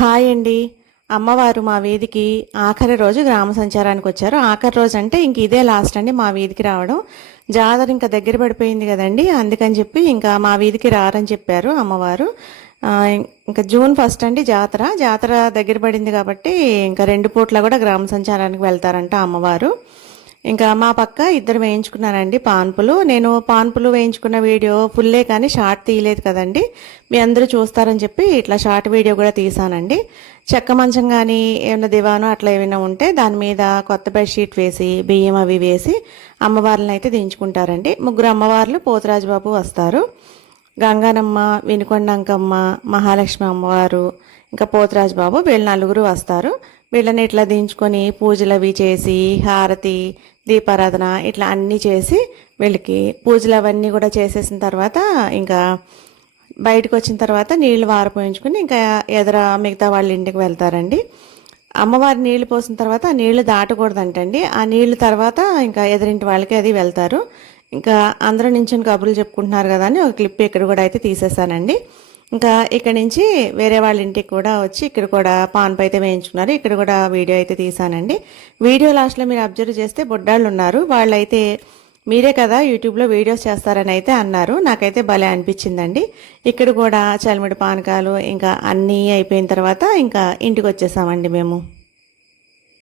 Hi అండి. అమ్మవారు మా వీధికి ఆఖరి రోజు గ్రామ సంచారానికి వచ్చారు. ఆఖరి రోజు అంటే ఇంక ఇదే లాస్ట్ అండి మా వీధికి రావడం. జాతర ఇంకా దగ్గర పడిపోయింది కదండి, అందుకని చెప్పి ఇంకా మా వీధికి రారని చెప్పారు అమ్మవారు. ఇంకా జూన్ 1 అండి జాతర. జాతర దగ్గర పడింది కాబట్టి ఇంకా 2 పూట్ల కూడా గ్రామ సంచారానికి వెళ్తారంట అమ్మవారు. ఇంకా మా పక్క ఇద్దరు వేయించుకున్నారండి పాన్పులు. నేను పాన్పులు వేయించుకున్న వీడియో ఫుల్లే కానీ షార్ట్ తీయలేదు కదండి, మీ అందరూ చూస్తారని చెప్పి ఇట్లా షార్ట్ వీడియో కూడా తీసానండి. చెక్క మంచం కానీ ఏమైనా దివాను అట్లా ఏమైనా ఉంటే దాని మీద కొత్త బెడ్షీట్ వేసి బియ్యం అవి వేసి అమ్మవార్లను అయితే దించుకుంటారండి. 3 అమ్మవార్లు పోతురాజుబాబు వస్తారు. గంగానమ్మ, వినుకొండ అంకమ్మ, మహాలక్ష్మి అమ్మవారు, ఇంకా పోతురాజుబాబు, వీళ్ళు 4 వస్తారు. వీళ్ళని ఇట్లా దించుకొని పూజలు అవి చేసి హారతి దీపారాధన ఇట్లా అన్నీ చేసి వీళ్ళకి పూజలు అవన్నీ కూడా చేసేసిన తర్వాత ఇంకా బయటకు వచ్చిన తర్వాత నీళ్లు వారపోయించుకొని ఇంకా ఎదర మిగతా వాళ్ళ ఇంటికి వెళ్తారండి. అమ్మవారి నీళ్లు పోసిన తర్వాత ఆ నీళ్లు దాటకూడదంటండి. ఆ నీళ్లు తర్వాత ఇంకా ఎదురింటి వాళ్ళకి అది వెళ్తారు. ఇంకా అందరూ నించుని కబుర్లు చెప్పుకుంటున్నారు కదా అని ఒక క్లిప్ ఇక్కడ కూడా అయితే తీసేసానండి. ఇంకా ఇక్కడ నుంచి వేరే వాళ్ళ ఇంటికి కూడా వచ్చి ఇక్కడ కూడా పాన్పు అయితే వేయించుకున్నారు. ఇక్కడ కూడా వీడియో అయితే తీసానండి. వీడియో లాస్ట్లో మీరు అబ్జర్వ్ చేస్తే బొడ్డాళ్ళు ఉన్నారు. వాళ్ళైతే మీరే కదా యూట్యూబ్లో వీడియోస్ చేస్తారని అయితే అన్నారు. నాకైతే భలే అనిపించిందండి. ఇక్కడ కూడా చలిమిడి పానకాలు ఇంకా అన్నీ అయిపోయిన తర్వాత ఇంకా ఇంటికి వచ్చేసామండి మేము.